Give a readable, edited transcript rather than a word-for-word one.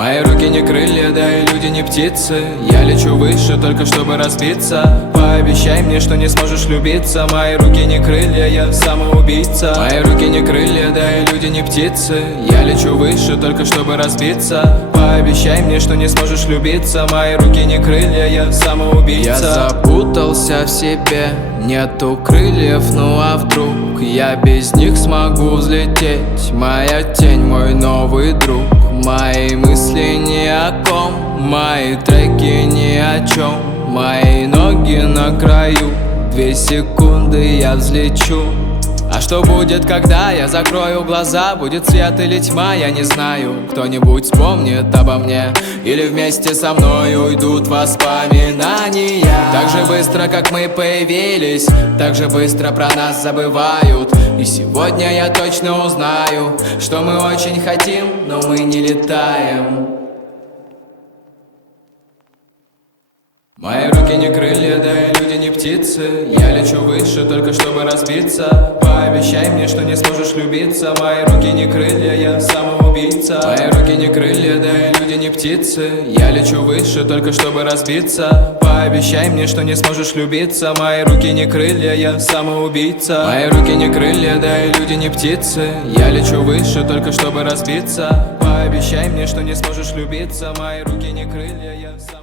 Мои руки не крылья, да и люди не птицы. Я лечу выше, только чтобы разбиться. Пообещай мне, что не сможешь любиться. Мои руки не крылья, я самоубийца. Мои руки не крылья, да и люди не птицы. Я лечу выше, только чтобы разбиться. Пообещай мне, что не сможешь любиться. Мои руки не крылья, я самоубийца. Я запутался в себе, нету крыльев, ну а вдруг я без них смогу взлететь? Моя тень, мой новый друг. Мои мысли ни о ком, мои треки ни о чем. Мои ноги на краю, 2 секунды я взлечу. А что будет, когда я закрою глаза? Будет свет или тьма, я не знаю. Кто-нибудь вспомнит обо мне, или вместе со мной уйдут воспоминания. Так же быстро, как мы появились, так же быстро про нас забывают. И сегодня я точно узнаю, что мы очень хотим, но мы не летаем. Мои руки не крылья, да и люди не птицы. Я лечу выше, только чтобы разбиться. Пообещай мне, что не сможешь любиться. Мои руки не крылья, я самоубийца. Мои руки не крылья, да и люди не птицы. Я лечу выше, только чтобы разбиться. Пообещай мне, что не сможешь любиться. Мои руки не крылья, я самоубийца. Мои руки не крылья, да и люди не птицы. Я лечу выше, только чтобы разбиться. Пообещай мне, что не сможешь любиться. Мои руки не крылья, я самоубийца.